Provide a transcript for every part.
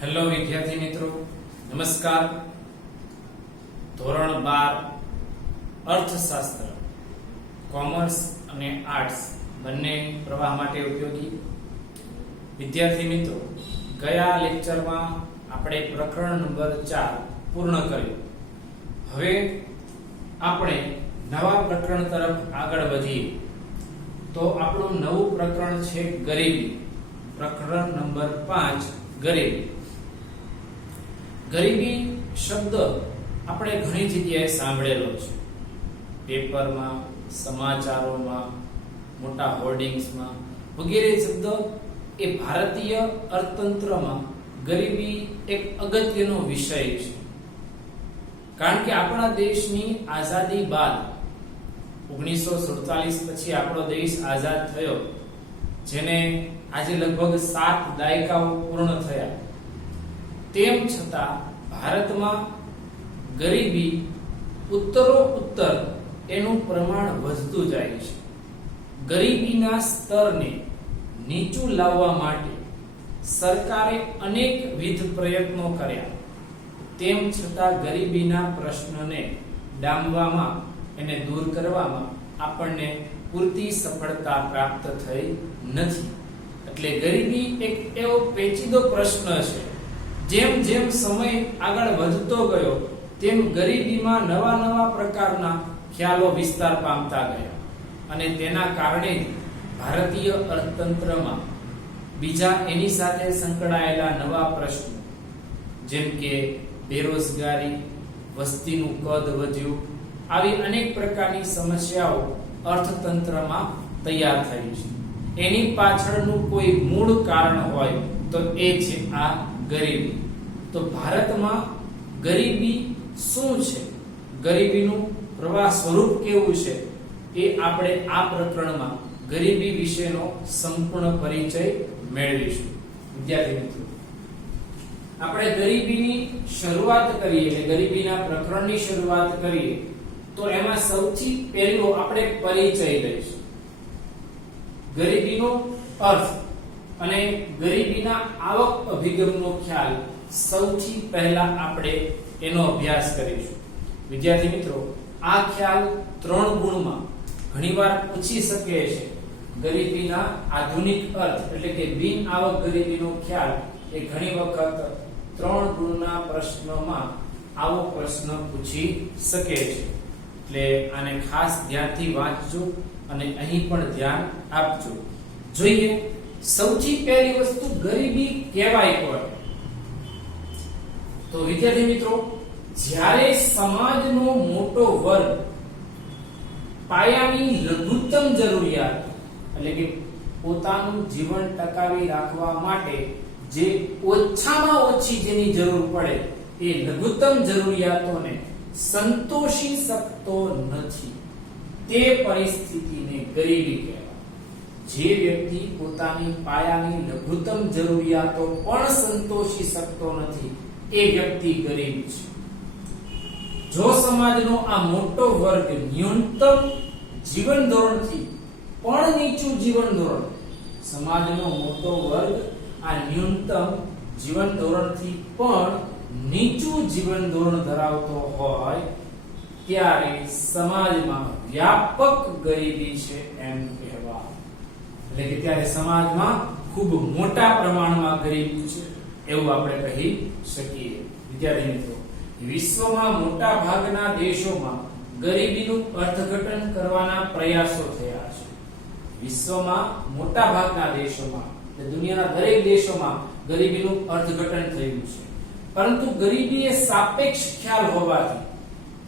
Hello વિદ્યાર્થી મિત્રો, નમસ્કાર. ધોરણ 12 અર્થશાસ્ત્ર, કોમર્સ અને આર્ટ્સ બંને પ્રવાહ માટે ઉપયોગી. વિદ્યાર્થી મિત્રો, ગયા લેક્ચરમાં આપણે પ્રકરણ નંબર 4 પૂર્ણ કર્યું. હવે આપણે નવા પ્રકરણ તરફ આગળ વધીએ. તો આપણું નવું પ્રકરણ છે ગરીબી. પ્રકરણ નંબર 5 ગરીબી. ગરીબી શબ્દ આપણે ઘણી જગ્યાએ સાંભળેલો છે. પેપરમાં, સમાચારોમાં, મોટા હોર્ડિંગ્સમાં વગેરે શબ્દ. એ ભારતીય અર્થતંત્રમાં ગરીબી એક અગત્યનો વિષય છે. કારણ કે આપણા દેશની આઝાદી બાદ 1947 પછી આપણો દેશ આઝાદ થયો, જેને આજે લગભગ 7 દાયકાઓ પૂર્ણ થયા. તેમ છતાં ભારતમાં ગરીબી ઉત્તરોત્તર એનું પ્રમાણ વધતું જાય છે. ગરીબીના સ્તરને નીચું લાવવા માટે સરકારે અનેકવિધ પ્રયત્નો કર્યા. તેમ છતાં ગરીબીના પ્રશ્નને ડામવામાં, એને દૂર કરવામાં આપણને પૂરતી સફળતા પ્રાપ્ત થઈ નથી. એટલે ગરીબી એક એવો પેચીદો પ્રશ્ન છે. જેમ જેમ સમય આગળ વધતો ગયો તેમ ગરીબીમાં નવા નવા પ્રકારના ખ્યાલો વિસ્તાર પામતા ગયા, અને તેના કારણે ભારતીય અર્થતંત્રમાં બીજા એની સાથે સંકળાયેલા નવા પ્રશ્નો, જેમ કે બેરોજગારી, વસ્તીનું કદ વધ્યું, આવી અનેક પ્રકારની સમસ્યાઓ અર્થતંત્રમાં તૈયાર થઈ છે. એની પાછળનું કોઈ મૂળ કારણ હોય તો એ છે આ ગરીબી. તો ભારતમાં ગરીબી શું છે, ગરીબીનું પ્રવાહ સ્વરૂપ કેવું છે, એ આપણે આ પ્રકરણમાં ગરીબી વિશેનો સંપૂર્ણ પરિચય મેળવીશું. વિદ્યાર્થી મિત્રો, આપણે ગરીબીની શરૂઆત કરીએ, એટલે ગરીબીના પ્રકરણની શરૂઆત કરીએ તો એમાં સૌથી પહેલો આપણે પરિચય લઈશું. ગરીબીનો અર્થ અને ગરીબીના આવક અભિગમનો ખ્યાલ સૌથી પહેલા આપણે એનો અભ્યાસ કરીશું. વિદ્યાર્થી મિત્રો, આ ખ્યાલ 3 ગુણમાં ઘણીવાર પૂછી શકે છે. ગરીબીના આધુનિક અર્થ એટલે કે બિન આવક ગરીબીનો ખ્યાલ એ ઘણી વખત 3 ગુણના પ્રશ્નોમાં આવો પ્રશ્ન પૂછી શકે છે. એટલે આને ખાસ ધ્યાનથી વાંચજો અને અહીં પણ ધ્યાન આપજો. જોઈએ સૌથી પહેલી વસ્તુ, ગરીબી કહેવાય કોને? તો વિદ્યાર્થી મિત્રો, જ્યારે સમાજનો મોટો વર્ગ પાયાની લઘુત્તમ જરૂરિયાત એટલે કે પોતાનું જીવન ટકાવી રાખવા માટે જે ઓછામાં ઓછી જેની જરૂર પડે એ લઘુત્તમ જરૂરિયાતોને સંતોષી શકતો નથી, તે પરિસ્થિતિને ગરીબી કહેવાય. જે વ્યક્તિ પોતાની પાયાની લઘુત્તમ જરૂરિયાતો પણ સંતોષી શકતો નથી એ વ્યક્તિ ગરીબ છે. જો સમાજનો આ મોટો વર્ગ ન્યૂનતમ જીવન ધોરણથી પણ નીચું જીવન ધોરણ, સમાજનો મોટો વર્ગ આ ન્યૂનતમ જીવન ધોરણથી પણ નીચું જીવન ધોરણ ધરાવતો હોય ત્યારે સમાજમાં વ્યાપક ગરીબી છે એમ કહેવાય. એટલે કે ત્યારે સમાજમાં ખૂબ મોટા પ્રમાણમાં ગરીબી છે એવું આપણે કહી શકીએ. વિદ્યાર્થી મિત્રો, વિશ્વમાં મોટા ભાગના દેશોમાં ગરીબીનું અર્થઘટન કરવાના પ્રયાસો થયા છે. વિશ્વમાં મોટા ભાગના દેશોમાં, દુનિયાના દરેક દેશોમાં ગરીબીનું અર્થઘટન થયું છે. પરંતુ ગરીબી એ સાપેક્ષ ખ્યાલ હોવાથી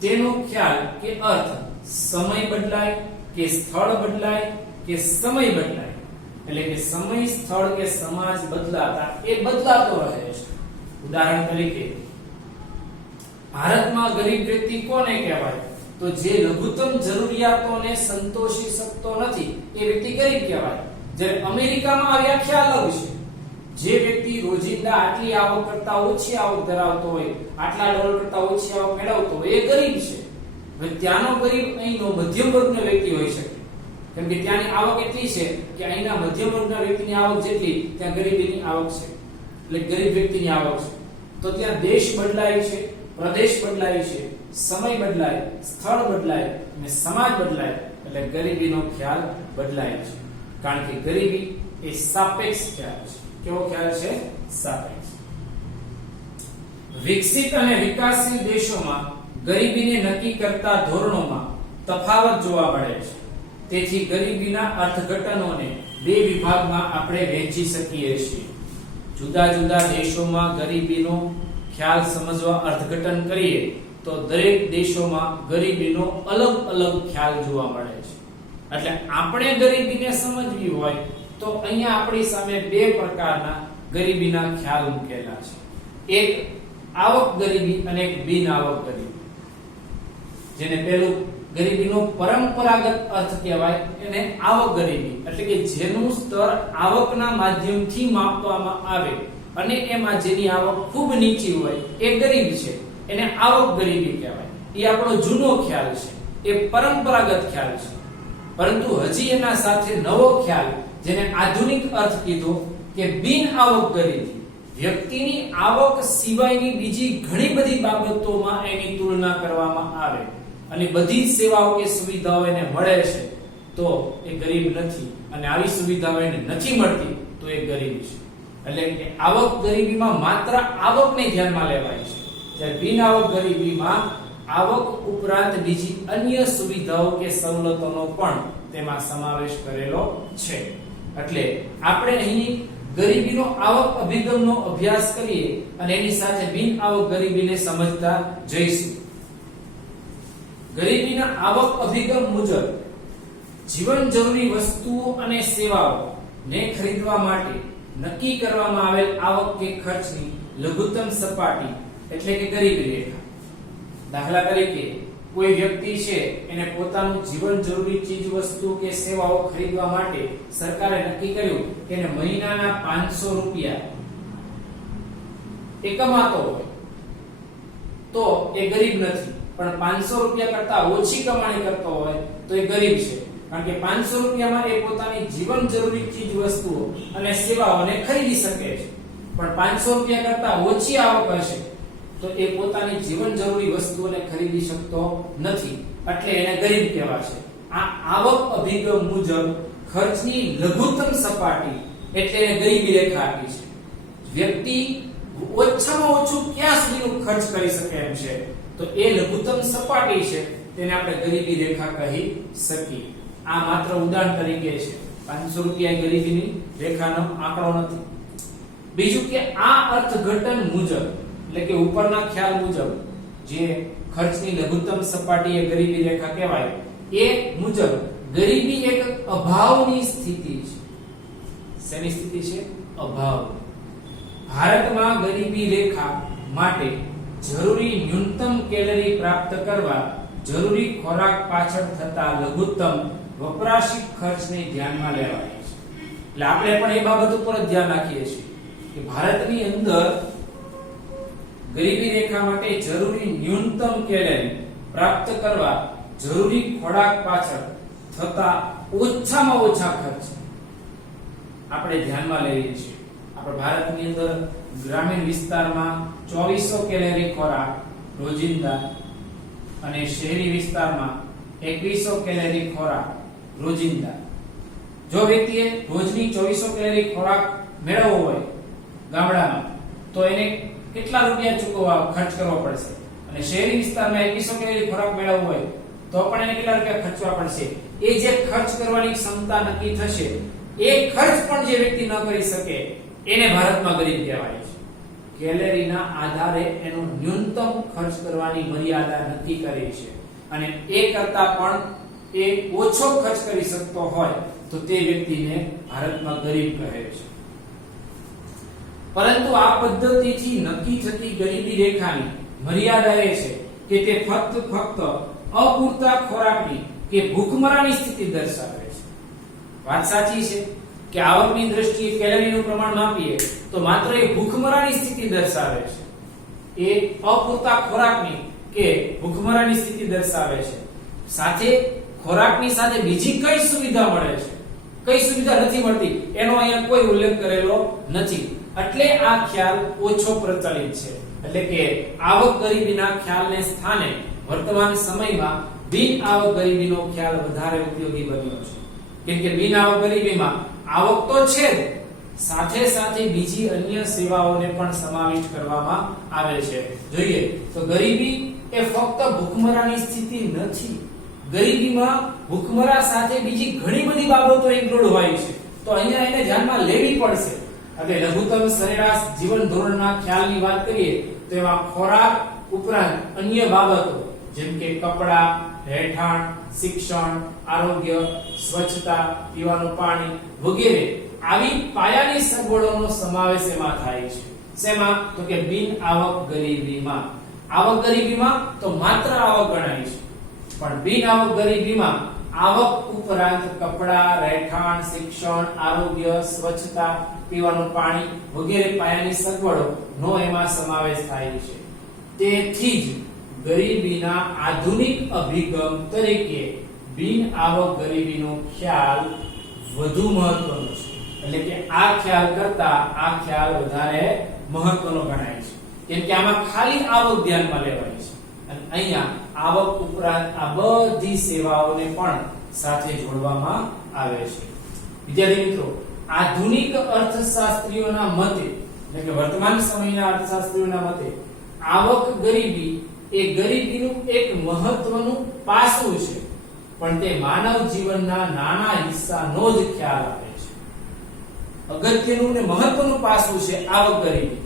તેનો ખ્યાલ કે અર્થ સમય બદલાય કે સ્થળ બદલાય કે સમય બદલાય, એટલે કે સમય, સ્થળ કે સમાજ બદલાતા એ બદલાતો રહે છે. ઉદાહરણ તરીકે ભારતમાં ગરીબ વ્યક્તિ કોને કહેવાય? તો જે લઘુત્તમ જરૂરિયાતોને સંતોષી શકતો નથી એ વ્યક્તિ ગરીબ કહેવાય. જ્યારે અમેરિકામાં આ વ્યાખ્યા અલગ છે. જે વ્યક્તિ રોજિંદા આટલી આવક કરતા ઓછી આવક ધરાવતો હોય, આટલા ડોલર કરતા ઓછી આવક મેળવતો હોય, એ ગરીબ છે. હવે ત્યાંનો ગરીબ અહીંનો મધ્યમ વર્ગનો વ્યક્તિ હોઈ શકે, કેમ કે ત્યાંની આવક એટલી છે કે અહીંના મધ્યમ વર્ગના વ્યક્તિની આવક જેટલી ત્યાં ગરીબીની આવક છે. એટલે ગરીબ વ્યક્તિની આવક છે. તો ત્યાં દેશ બદલાય છે, પ્રદેશ બદલાય છે, સમય બદલાય, સ્થળ બદલાય અને સમાજ બદલાય એટલે ગરીબીનો ખ્યાલ બદલાય છે. કારણ કે ગરીબી એ સાપેક્ષ ખ્યાલ છે. કેવો ખ્યાલ છે? સાપેક્ષ. વિકસિત અને વિકાસશીલ દેશોમાં ગરીબીને નક્કી કરતા ધોરણોમાં તફાવત જોવા મળે છે. તેથી ગરીબીના અર્થઘટનોને બે વિભાગમાં આપણે વહેંચી શકીએ છીએ. જુદા જુદા દેશોમાં ગરીબીનો ખ્યાલ સમજવા અર્થઘટન કરીએ તો દરેક દેશોમાં ગરીબીનો અલગ અલગ ખ્યાલ જોવા મળે છે. એટલે આપણે ગરીબીને સમજવી હોય તો અહીંયા આપણી સામે બે પ્રકારના ગરીબીના ખ્યાલ મૂકેલા છે. એક આવક ગરીબી અને એક બિન આવક ગરીબી. જેને પેલું ગરીબીનો પરંપરાગત અર્થ કહેવાય એને આવક ગરીબી, એટલે કે જેનું સ્તર આવકના માધ્યમથી માપવામાં આવે અને એમાં જેની આવક ખૂબ નીચી હોય એ ગરીબ છે, એને આવક ગરીબી કહેવાય. એ આપણો જૂનો ખ્યાલ છે, એ પરંપરાગત ખ્યાલ છે. પરંતુ હજી એના સાથે નવો ખ્યાલ જેને આધુનિક અર્થ કીધો કે બિન આવક ગરીબી. વ્યક્તિની આવક સિવાયની બીજી ઘણી બધી બાબતોમાં એની તુલના કરવામાં આવે અને બધી જ સેવાઓ કે સુવિધાઓ એને મળે છે તો એ ગરીબ નથી, અને આવી સુવિધાઓ એને નથી મળતી તો એ ગરીબ છે. એટલે કે આવક ગરીબીમાં માત્ર આવકને ધ્યાનમાં લેવાય છે, જ્યારે બિન આવક ગરીબીમાં આવક ઉપરાંત બીજી અન્ય સુવિધાઓ કે સવલતોનો પણ તેમાં સમાવેશ કરેલો છે. એટલે આપણે અહીં ગરીબીનો આવક અભિગમનો અભ્યાસ કરીએ અને એની સાથે બિન આવક ગરીબીને સમજતા જઈશું. ગરીબીના આવક અભિગમ મુજબ જીવન જરૂરી વસ્તુઓ અને સેવાઓ ને ખરીદવા માટે નક્કી કરવામાં આવેલ આવક કે ખર્ચની લઘુત્તમ સપાટી એટલે કે ગરીબી રેખા. દાખલા તરીકે કોઈ વ્યક્તિ છે એને પોતાનું જીવન જરૂરી ચીજ વસ્તુ કે સેવાઓ ખરીદવા માટે સરકારે નક્કી કર્યું કે એને મહિનાના 500 રૂપિયા એ કમાતો હોય તો એ ગરીબ નથી, પણ 500 રૂપિયા કરતા ઓછી કમાણી કરતો હોય તો એ ગરીબ છે. કારણ કે 500 રૂપિયામાં એ પોતાની જીવન જરૂરી ચીજ વસ્તુઓ અને સેવાઓને ખરીદી શકે છે, પણ 500 રૂપિયા કરતા ઓછી આવક હશે તો એ પોતાની જીવન જરૂરી વસ્તુઓને ખરીદી શકતો નથી, એટલે એને ગરીબ કહેવાશે. આ આવક અભિગમ મુજબ ખર્ચની લઘુત્તમ સપાટી એટલે એને ગરીબી રેખા આપી છે. વ્યક્તિ ઓછામાં ઓછું ક્યાં સુધીનો ખર્ચ કરી શકે એમ છે તો એ લઘુત્તમ સપાટી છે, તેને આપણે ગરીબી રેખા કહી શકીએ. આ માત્ર ઉદાહરણ તરીકે છે, 500 રૂપિયા ગરીબીની રેખાનો આંકડો નથી. બીજું કે આ અર્થઘટન મુજબ એટલે કે ઉપરના ખ્યાલ મુજબ જે ખર્ચની લઘુત્તમ સપાટી એ ગરીબી રેખા કહેવાય, એ મુજબ ગરીબી એક અભાવની સ્થિતિ છે. શેની સ્થિતિ છે? અભાવ. ભારતમાં ગરીબી રેખા માટે જરૂરી ન્યૂનતમ કેલરી પ્રાપ્ત કરવા જરૂરી ખોરાક પાછળ થતા લઘુત્તમ વપરાશી ખર્ચને ધ્યાનમાં લેવાય છે. એટલે આપણે પણ એ બાબત ઉપર ધ્યાન રાખીએ છીએ કે ભારતની અંદર ગરીબી રેખા માટે જરૂરી ન્યૂનતમ કેલરી પ્રાપ્ત કરવા જરૂરી ખોરાક પાછળ થતા ઓછામાં ઓછા ખર્ચ આપણે ધ્યાનમાં લઈએ છીએ. આપણે ભારતની અંદર ગ્રામીણ વિસ્તારમાં 2400 કેલરી ખોરાક રોજિંદા અને શહેરી વિસ્તારમાં 2100 કેલરી ખોરાક રોજિંદા. જો વ્યક્તિએ રોજની 2400 કેલરી ખોરાક મેળવવો હોય ગામડામાં તો એને કેટલા રૂપિયા ચૂકવવા ખર્ચ કરવો પડશે, અને શહેરી વિસ્તારમાં 2100 કેલરી ખોરાક મેળવવો હોય તો પણ એને કેટલા રૂપિયા ખર્ચવા પડશે. એ જે ખર્ચ કરવાની ક્ષમતા નક્કી થશે એ ખર્ચ પણ જે વ્યક્તિ ન કરી શકે એને ભારતમાં ગરીબ કહેવાય છે. કેલરીના આધારે એનો ન્યૂનતમ ખર્ચ કરવાની મર્યાદા નક્કી કરી છે, અને એ કરતા પણ એ ઓછો ખર્ચ કરી શકતો હોય તો તે વ્યક્તિને ભારતમાં ગરીબ કહે છે. પરંતુ આ પદ્ધતિથી નક્કી થતી ગરીબી રેખાની મર્યાદા એ છે કે તે ફક્ત અપૂરતા ખોરાકની કે ભૂખમરાની સ્થિતિ દર્શાવે છે. વાત સાચી છે કે આવકની દ્રષ્ટિએ કેલરીનું પ્રમાણ માપીએ તો માત્ર એ ભૂખમરાની સ્થિતિ દર્શાવે છે, એ અપૂરતા ખોરાકની કે ભૂખમરાની સ્થિતિ દર્શાવે છે. સાથે ખોરાકની સાથે બીજી કઈ સુવિધા મળે છે, કઈ સુવિધા નથી મળતી એનો અહીંયા કોઈ ઉલ્લેખ કરેલો નથી. એટલે આ ખ્યાલ ઓછો પ્રચલિત છે. એટલે કે આવક ગરીબીના ખ્યાલને સ્થાને વર્તમાન સમયમાં બિન આવક ગરીબીનો ખ્યાલ વધારે ઉપયોગી બન્યો છે. કેમ કે બિન આવક ગરીબીમાં આવક તો છે જ, સાથે સાથે બીજી અન્ય સેવાઓને પણ સમાવિષ્ટ કરવામાં આવે છે. જોઈએ તો ગરીબી એ ફક્ત ભૂખમરાની સ્થિતિ નથી. ગરીબીમાં ભૂખમરા સાથે બીજી ઘણી બધી બાબતો ઇન્ક્લુડ હોય છે. તો અહીંયા એને ધ્યાનમાં લેવી પડશે. એટલે લઘુત્તમ સરેરાશ જીવન ધોરણના ખ્યાલની વાત કરીએ તો એમાં ખોરાક ઉપરાંત અન્ય બાબતો જેમ કે કપડા, રહેઠાણ, શિક્ષણ, આરોગ્ય, સ્વચ્છતા, પીવાનું પાણી વગેરે આવી પાયાની સગવડોનો સમાવેશ એમાં થાય છે. શેમાં? તો કે બિન આવક ગરીબીમાં. આવક ગરીબીમાં તો માત્ર આવક ગણાય છે, પણ બિન આવક ગરીબીમાં આવક ઉપરાંત કપડા, રહેઠાણ, શિક્ષણ, આરોગ્ય, સ્વચ્છતા, પીવાનું પાણી વગેરે પાયાની સગવડો નો એમાં સમાવેશ થાય છે. તેથી જ ગરીબીના આધુનિક અભિગમ તરીકે બિન આવક ગરીબીનો ખ્યાલ વધુ મહત્વનો છે. એટલે કે આ ખ્યાલ કરતા આ ખ્યાલ વધારે મહત્વનો ગણાય છે. કેમ કે આમાં ખાલી આવક ધ્યાનમાં લેવાય છે અને અહીંયા આવક ઉપરાંત આ બધી સેવાઓને પણ સાથે જોડવામાં આવે છે. વિદ્યાર્થી મિત્રો, આધુનિક અર્થશાસ્ત્રીઓના મતે એટલે કે વર્તમાન સમયના અર્થશાસ્ત્રીઓના મતે આવક ગરીબી એ ગરીબીનું એક મહત્વનું પાસું છે, પણ તે માનવ જીવનના નાના હિસ્સાનો જ ખ્યાલ આપે છે. અગત્યનું ને મહત્વનું પાસું છે આવક ગરીબી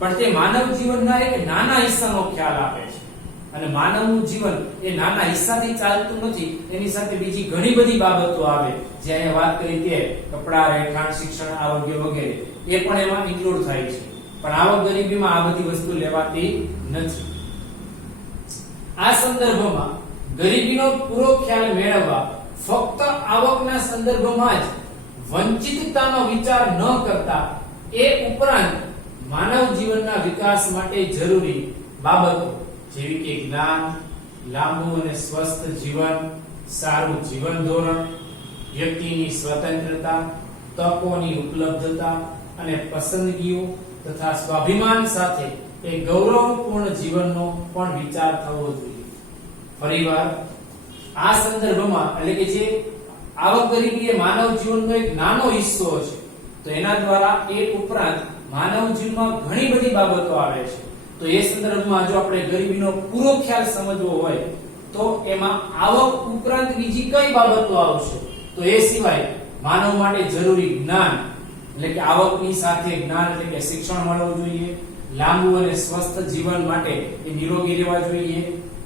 પણ તે માનવ જીવનના એક નાના હિસ્સાનો ખ્યાલ આપે છે. અને માનવનું જીવન એ નાના હિસ્સાથી ચાલતું નથી, એની સાથે બીજી ઘણી બધી બાબતો આવે જે અહીંયા વાત કરી કે કપડા, રહેઠાણ, શિક્ષણ, આરોગ્ય વગેરે એ પણ એમાં ઇન્ક્લુડ થાય છે. પણ આવક ગરીબીમાં આ બધી વસ્તુ લેવાતી નથી. આ સંદર્ભમાં ગરીબીનો પૂરો ખ્યાલ મેળવવા ફક્ત આવકના સંદર્ભમાં જ વંચિતતાનો વિચાર ન કરતા એ ઉપરાંત માનવ જીવનના વિકાસ માટે જરૂરી બાબતો જેવી કે જ્ઞાન, લાંબુ અને સ્વસ્થ જીવન, સારું જીવન ધોરણ, વ્યક્તિની સ્વતંત્રતા, તકોની ઉપલબ્ધતા અને પસંદગીઓ તથા સ્વાભિમાન સાથે એ ગૌરવપૂર્ણ જીવનનો પણ વિચાર થવો જોઈએ. ફરીવાર આ સંદર્ભમાં એટલે કે જે આવક ગરીબી એ માનવ જીવનનો એક નાનો હિસ્સો છે, તો એના દ્વારા એ ઉપરાંત માનવ જીવનમાં ઘણી બધી બાબતો આવે છે. તો એ સંદર્ભમાં જો આપણે ગરીબીનો પૂરો ખ્યાલ સમજવો હોય તો એમાં આવક ઉપરાંત બીજી કઈ બાબતો આવશે, તો એ સિવાય માનવ માટે જરૂરી જ્ઞાન એટલે કે આવકની સાથે જ્ઞાન એટલે કે શિક્ષણ મળવું જોઈએ, લાંબુ અને સ્વસ્થ જીવન માટે એ નિરોગી રહેવા જોઈએ,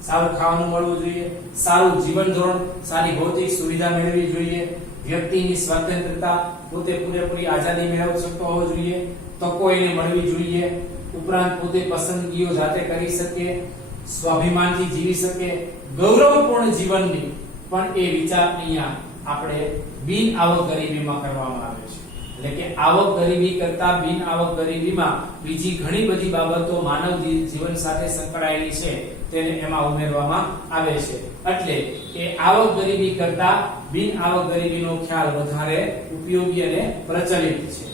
સારું ખાવાનું મળવું જોઈએ, સારું જીવન ધોરણ, સારી ભૌતિક સુવિધા મેળવવી જોઈએ, વ્યક્તિની સ્વતંત્રતા, પોતે પૂરેપૂરી આઝાદી મેળવી શકતો હોવો જોઈએ, તકો એને મળવી જોઈએ, ઉપરાંત પોતે પસંદગીઓ જાતે કરી શકે, સ્વાભિમાનથી જીવી શકે, ગૌરવપૂર્ણ જીવનની પણ એ વિચાર અહીંયા આપણે બિન આવક ગરીબીમાં કરવામાં આવે છે. એટલે કે આવક ગરીબી કરતા બિન આવક ગરીબીમાં બીજી ઘણી બધી બાબતો માનવ જીવન સાથે સંકળાયેલી છે તેને એમાં ઉમેરવામાં આવે છે. એટલે કે આવક ગરીબી કરતા બિન આવક ગરીબીનો ખ્યાલ વધારે ઉપયોગી અને પ્રચલિત છે.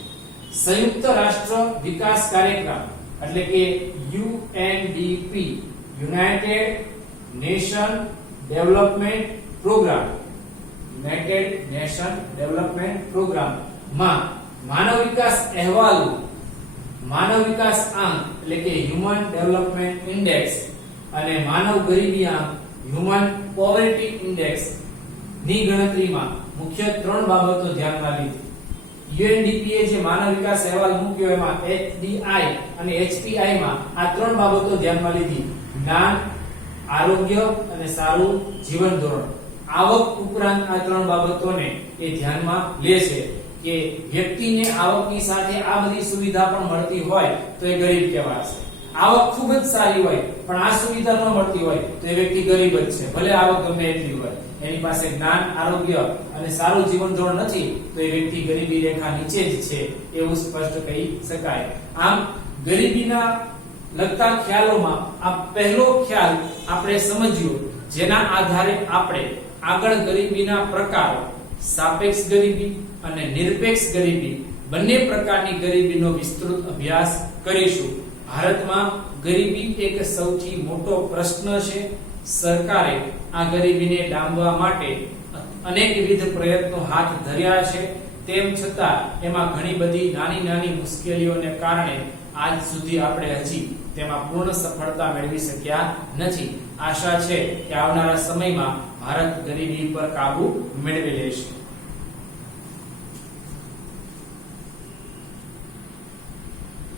સંયુક્ત રાષ્ટ્ર વિકાસ કાર્યક્રમ એટલે કે UNDP United Nation Development Programme માં માનવ વિકાસ અહેવાલ, માનવ વિકાસ આંક એટલે કે હ્યુમન ડેવલપમેન્ટ ઇન્ડેક્સ અને માનવ ગરીબી આંક હ્યુમન પોવર્ટી ઇન્ડેક્સ ની ગણતરીમાં મુખ્ય ત્રણ બાબતો ધ્યાનમાં લીધી. UNDP એ જે માનવ વિકાસ અહેવાલ મૂક્યો એમાં HDI અને HPI માં આ ત્રણ બાબતો ધ્યાનમાં લીધી: જ્ઞાન, આરોગ્ય અને સારું જીવન ધોરણ. આવક ઉપરાંત આ ત્રણ બાબતોને એ ધ્યાનમાં લે છે કે વ્યક્તિને આવકની સાથે આ બધી સુવિધા પણ મળતી હોય તો એ ગરીબ કહેવાશે. આવક ખૂબ જ સારી હોય પણ આ સુવિધા ન મળતી હોય તો એ વ્યક્તિ ગરીબ જ છે, ભલે આવક ગમે એટલી હોય. એની પાસે જ્ઞાન, આરોગ્ય અને સારું જીવન ધોરણ નથી તો એ વ્યક્તિ ગરીબી રેખા નીચે જ છે એવું સ્પષ્ટ કહી શકાય. આમ ગરીબીના લગતા ખ્યાલોમાં આ પહેલો ખ્યાલ આપણે સમજ્યો, જેના આધારે આપણે આગળ ગરીબીના પ્રકારો, સાપેક્ષ ગરીબી અને નિરપેક્ષ ગરીબી બંને પ્રકારની ગરીબીનો વિસ્તૃત અભ્યાસ કરીશું. ભારતમાં ગરીબી એક સૌથી મોટો પ્રશ્ન છે. સરકારે આ ગરીબીને ડામવા માટે અનેકવિધ પ્રયત્નો હાથ ધર્યા છે. તેમ છતાં એમાં ઘણી બધી નાની નાની મુશ્કેલીઓને કારણે આજ સુધી આપણે હજી તેમાં પૂર્ણ સફળતા મેળવી શક્યા નથી. આશા છે કે આવનારા સમયમાં ભારત ગરીબી પર કાબુ મેળવી લેશે.